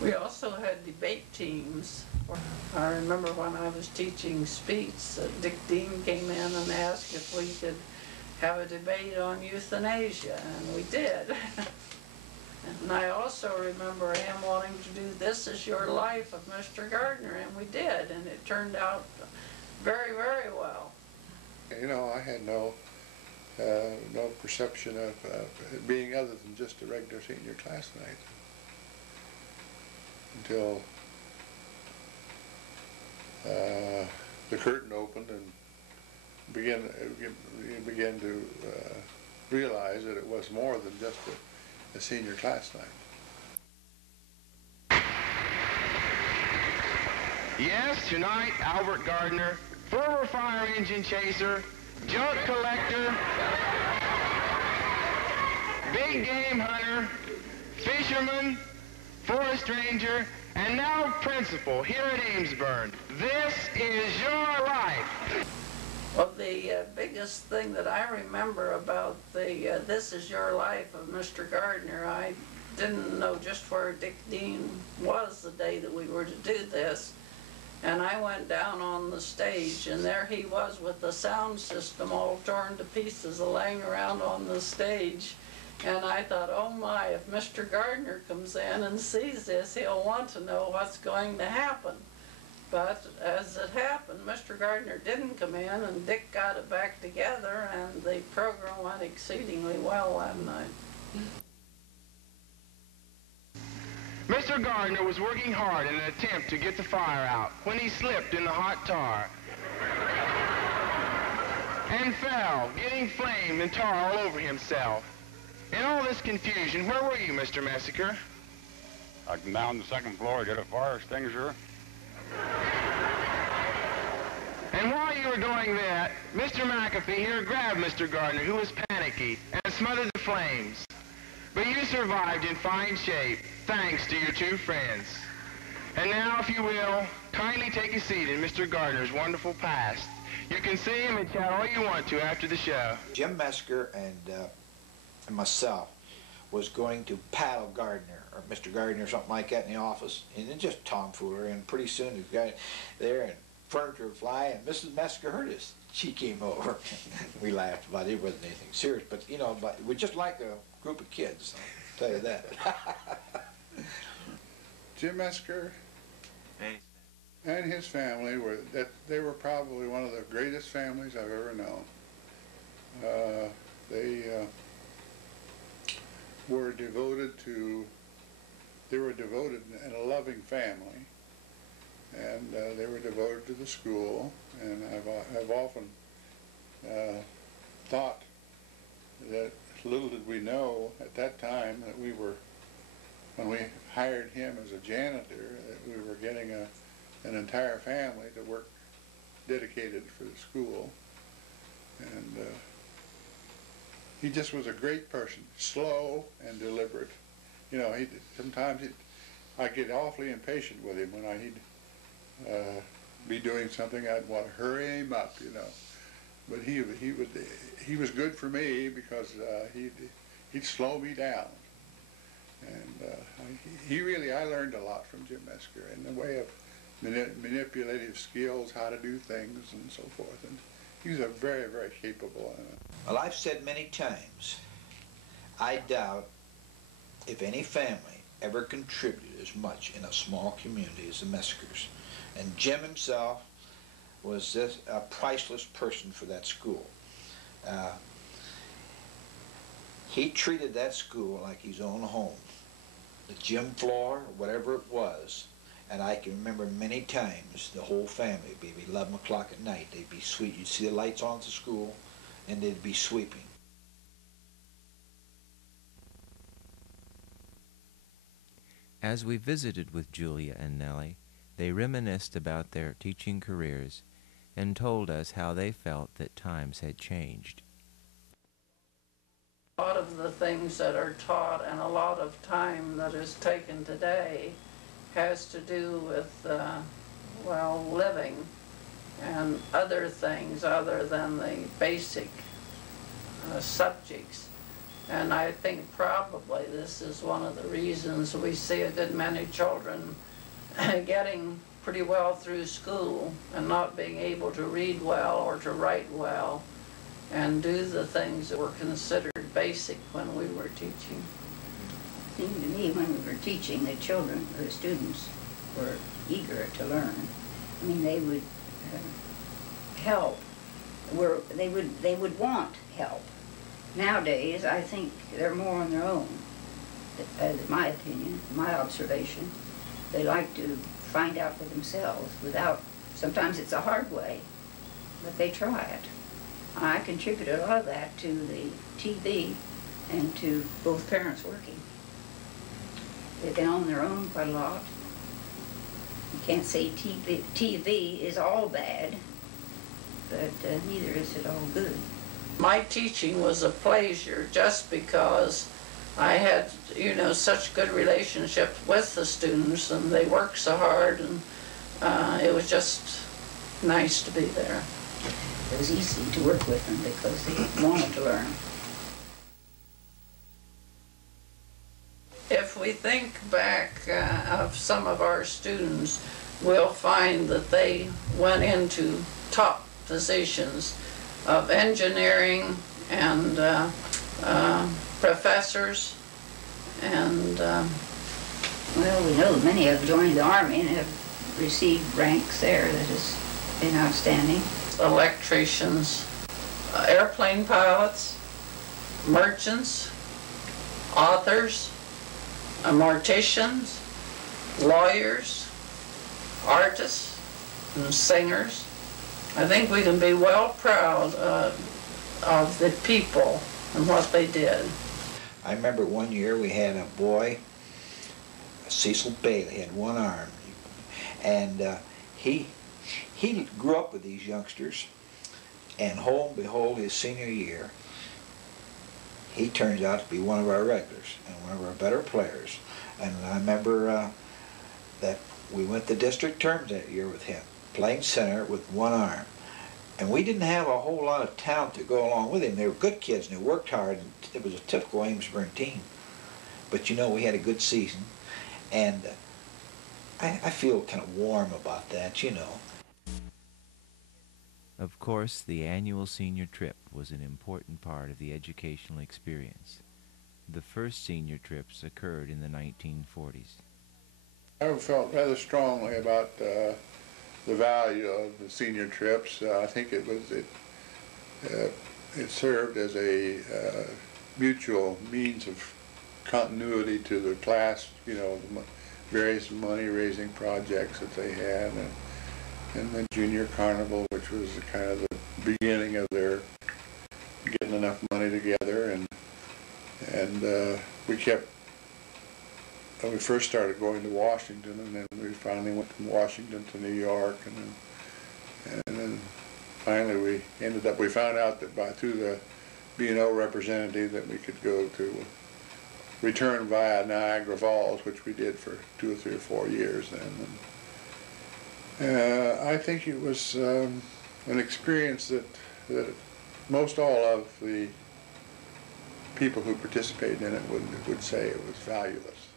We also had debate teams. I remember when I was teaching speech, Dick Dean came in and asked if we could have a debate on euthanasia, and we did. And I also remember him wanting to do This Is Your Life of Mr. Gardner, and we did, and it turned out very, very well. You know, I had no perception of it being other than just a regular senior class night until the curtain opened and began to realize that it was more than just a senior class night. Yes, tonight, Albert Gardner, former fire engine chaser, junk collector, big game hunter, fisherman, forest ranger, and now principal here at Ames, Bern. This is your life. Well, the biggest thing that I remember about the This Is Your Life of Mr. Gardner, I didn't know just where Dick Dean was the day that we were to do this. And I went down on the stage, and there he was with the sound system all torn to pieces, laying around on the stage. And I thought, oh my, if Mr. Gardner comes in and sees this, he'll want to know what's going to happen. But as it happened, Mr. Gardner didn't come in, and Dick got it back together, and the program went exceedingly well that night. Mr. Gardner was working hard in an attempt to get the fire out when he slipped in the hot tar and fell, getting flame and tar all over himself. In all this confusion, where were you, Mr. Messiker? I come down the second floor, get a fire extinguisher. And while you were doing that, Mr. McAfee here grabbed Mr. Gardner, who was panicky, and smothered the flames. But you survived in fine shape, thanks to your two friends. And now, if you will, kindly take a seat in Mr. Gardner's wonderful past. You can see him and chat all you want to after the show. Jim Mesker and myself was going to paddle Gardner, or Mr. Gardner, or something like that in the office, and then just tomfoolery, and pretty soon the guy there, and furniture would fly, and Mrs. Mesker heard us. She came over. We laughed about it. It wasn't anything serious, but, you know, but we're just like a group of kids, I'll tell you that. Jim Mesker and his family they were probably one of the greatest families I've ever known. They were devoted and a loving family, and they were devoted to the school. And I've often thought that little did we know at that time that when we hired him as a janitor, that we were getting an entire family to work dedicated for the school. And he just was a great person, slow and deliberate. You know, sometimes I'd get awfully impatient with him when he'd be doing something. I'd want to hurry him up, you know. But he was good for me because he'd slow me down. And I learned a lot from Jim Mesker in the way of manipulative skills, how to do things, and so forth. And he was a very, very capable. Well, I've said many times, I doubt if any family ever contributed as much in a small community as the Meskers. And Jim himself was just a priceless person for that school. He treated that school like his own home. The gym floor, whatever it was, and I can remember many times the whole family would be 11 o'clock at night. They'd be sweeping. You'd see the lights on at the school, and they'd be sweeping. As we visited with Julia and Nellie, they reminisced about their teaching careers and told us how they felt that times had changed. A lot of the things that are taught and a lot of time that is taken today has to do with, living and other things other than the basic subjects. And I think probably this is one of the reasons we see a good many children getting pretty well through school and not being able to read well or to write well and do the things that were considered basic when we were teaching. It seemed to me when we were teaching, the children, the students, were eager to learn. I mean, they would help. They would want help. Nowadays, I think they're more on their own. In my opinion, my observation, they like to find out for themselves without. Sometimes it's a hard way, but they try it. I contributed a lot of that to the TV and to both parents working. They've been on their own quite a lot. You can't say TV is all bad, but neither is it all good. My teaching was a pleasure just because I had, you know, such good relationships with the students and they worked so hard, and it was just nice to be there. It was easy to work with them because they wanted to learn. If we think back of some of our students, we'll find that they went into top positions of engineering and professors, and well, we know many have joined the Army and have received ranks there that has been outstanding. electricians, airplane pilots, merchants, authors, morticians, lawyers, artists, and singers. I think we can be well proud of the people and what they did. I remember one year we had a boy, Cecil Bailey, had one arm, and he grew up with these youngsters, and lo and behold, his senior year, he turns out to be one of our regulars and one of our better players. And I remember that we went to district terms that year with him, playing center with one arm. And we didn't have a whole lot of talent to go along with him. They were good kids and they worked hard, and it was a typical Amesville team. But you know, we had a good season, and I feel kind of warm about that, you know. Of course, the annual senior trip was an important part of the educational experience. The first senior trips occurred in the 1940s. I felt rather strongly about the value of the senior trips. I think it served as a mutual means of continuity to the class, you know, the various money-raising projects that they had, and the junior carnival, which was kind of the beginning of their getting enough money together, and we kept. We first started going to Washington, and then we finally went from Washington to New York, and then finally we found out that through the B&O representative that we could go to return via Niagara Falls, which we did for 2 or 3 or 4 years then. I think it was an experience that most all of the people who participated in it would say it was valueless.